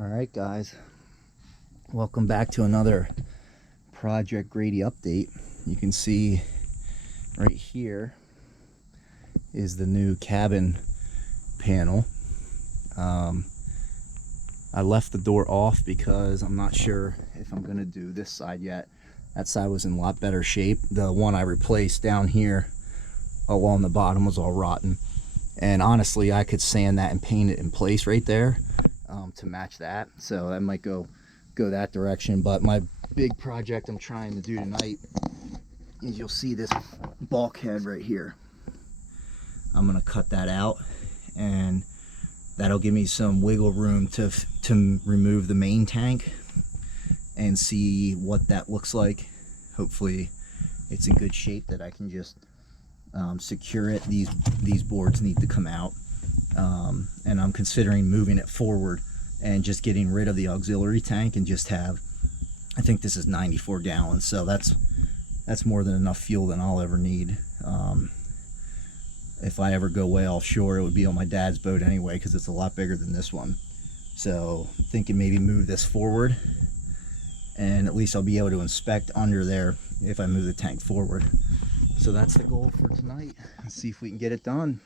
Alright guys, welcome back to another Project Grady update. You can see right here is the new cabin panel. I left the door off because I'm not sure if I'm going to do this side yet. That side was in a lot better shape. The one I replaced down here along the bottom was all rotten, and honestly I could sand that and paint it in place right there to match that, so I might go that direction. But my big project I'm trying to do tonight is, you'll see this bulkhead right here. I'm gonna cut that out, and that'll give me some wiggle room to remove the main tank and see what that looks like. Hopefully it's in good shape that I can just secure it. These boards need to come out, and I'm considering moving it forward and just getting rid of the auxiliary tank and just have, I think this is 94 gallons, so that's more than enough fuel than I'll ever need. If I ever go way offshore, it would be on my dad's boat anyway, because it's a lot bigger than this one. So I'm thinking maybe move this forward, and at least I'll be able to inspect under there if I move the tank forward. So that's the goal for tonight. Let's see if we can get it done.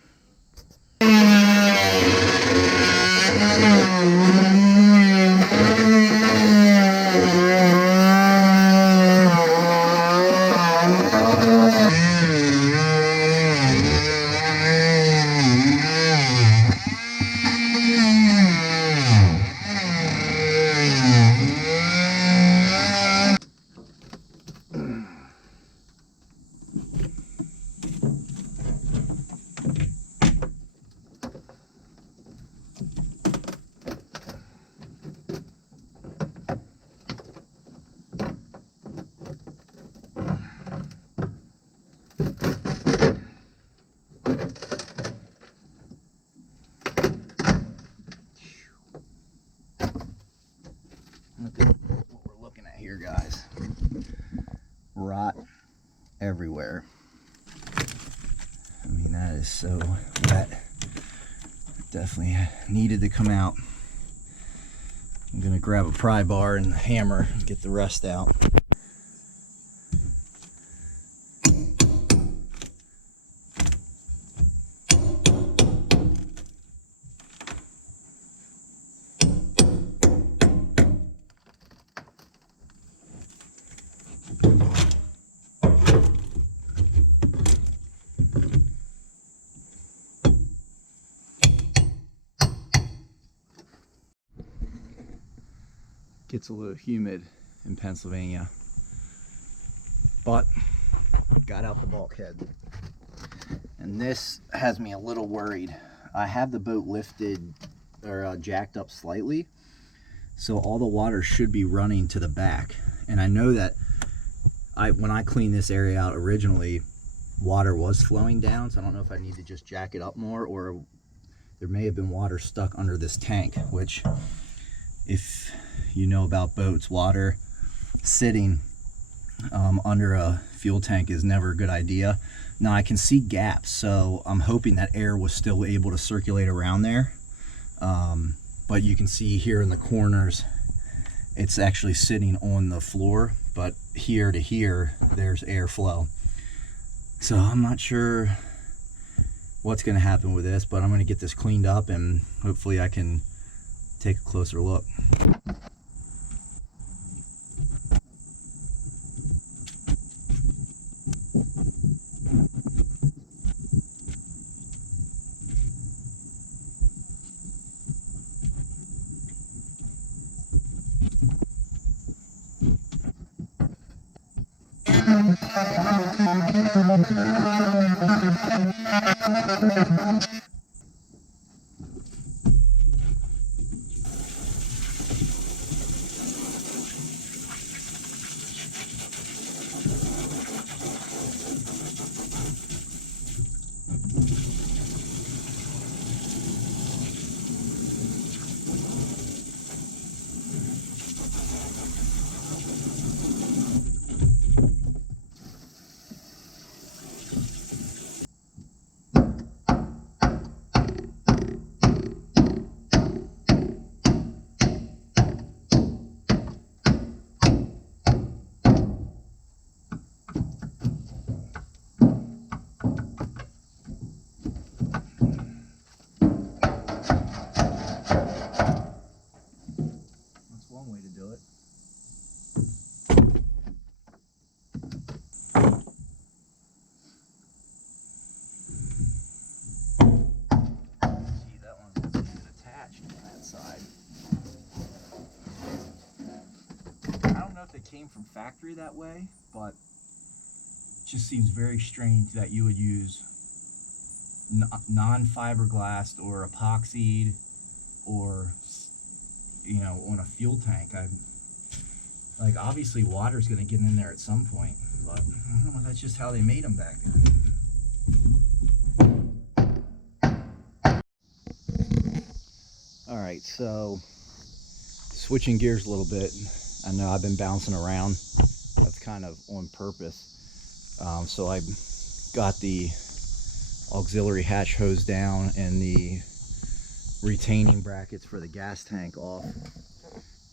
Look at what we're looking at here, guys. Rot everywhere. I mean, that is so wet. Definitely needed to come out. I'm gonna grab a pry bar and a hammer and get the rest out. Gets a little humid in Pennsylvania, but got out the bulkhead, and this has me a little worried. I have the boat lifted or jacked up slightly, so all the water should be running to the back, and I know that when I cleaned this area out originally, water was flowing down, so I don't know if I need to just jack it up more, or there may have been water stuck under this tank, which, if you know about boats, water sitting under a fuel tank is never a good idea. Now I can see gaps, so I'm hoping that air was still able to circulate around there, but you can see here in the corners it's actually sitting on the floor, but here to here there's airflow. So I'm not sure what's going to happen with this, but I'm going to get this cleaned up and hopefully I can take a closer look. it came from factory that way, but It just seems very strange that you would use non-fiberglass or epoxied or, you know, on a fuel tank. Like, obviously water's going to get in there at some point, but I don't know, that's just how they made them back then. all right, so switching gears a little bit. I know I've been bouncing around. That's kind of on purpose. So I got the auxiliary hatch hose down and the retaining brackets for the gas tank off,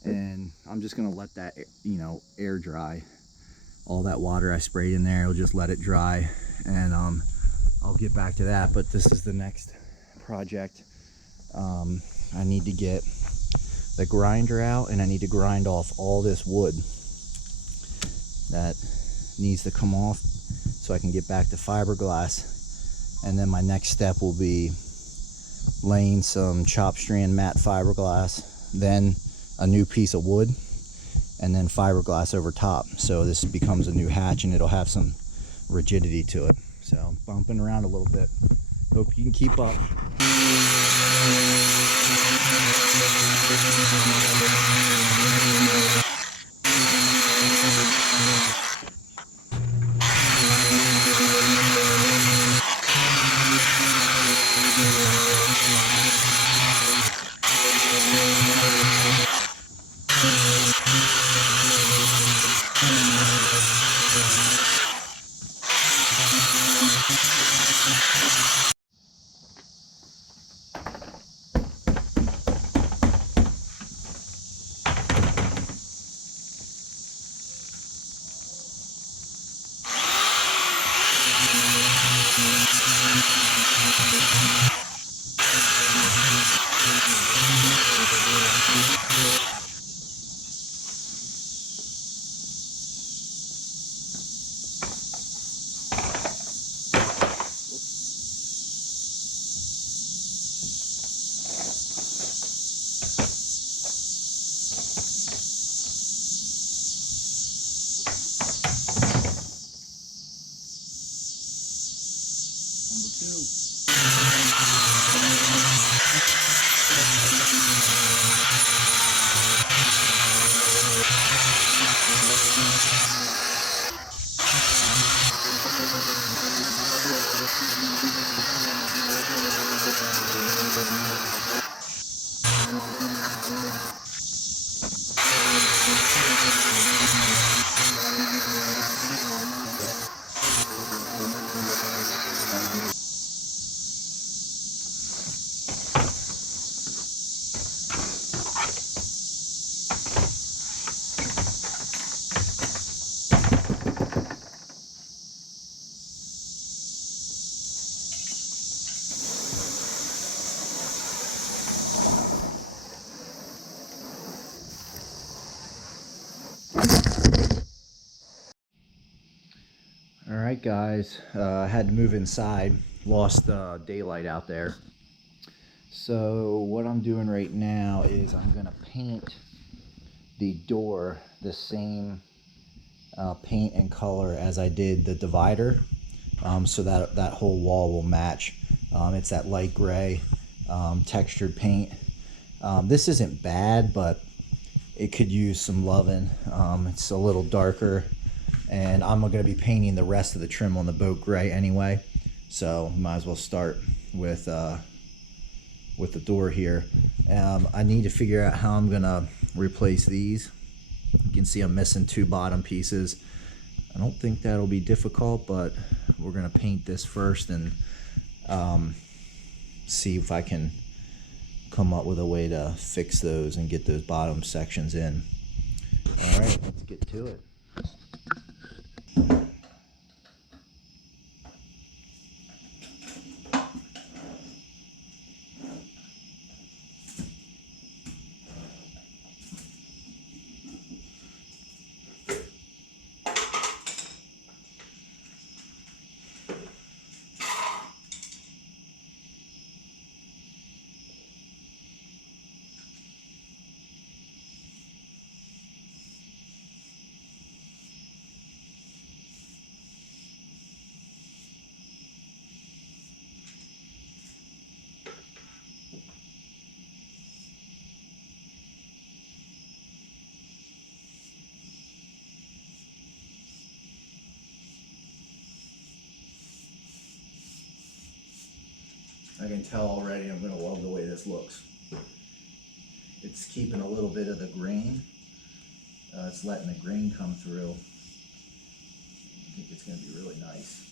and I'm just gonna let that, you know, air dry. All that water I sprayed in there, I'll just let it dry, and I'll get back to that. But this is the next project. I need to get the grinder out, and I need to grind off all this wood that needs to come off so I can get back to fiberglass. And then my next step will be laying some chop strand matte fiberglass, then a new piece of wood, and then fiberglass over top. So this becomes a new hatch and it'll have some rigidity to it. So bumping around a little bit. Hope you can keep up. All right, guys, I had to move inside, lost daylight out there. So what I'm doing right now is I'm gonna paint the door the same paint and color as I did the divider, so that that whole wall will match. It's that light gray textured paint. This isn't bad, but it could use some loving. It's a little darker, and I'm going to be painting the rest of the trim on the boat gray anyway, so might as well start with the door here. I need to figure out how I'm going to replace these. You can see I'm missing two bottom pieces. I don't think that'll be difficult, but we're going to paint this first and see if I can come up with a way to fix those and get those bottom sections in. All right, let's get to it. can tell already I'm gonna love the way this looks. It's keeping a little bit of the grain. It's letting the grain come through. I think it's gonna be really nice.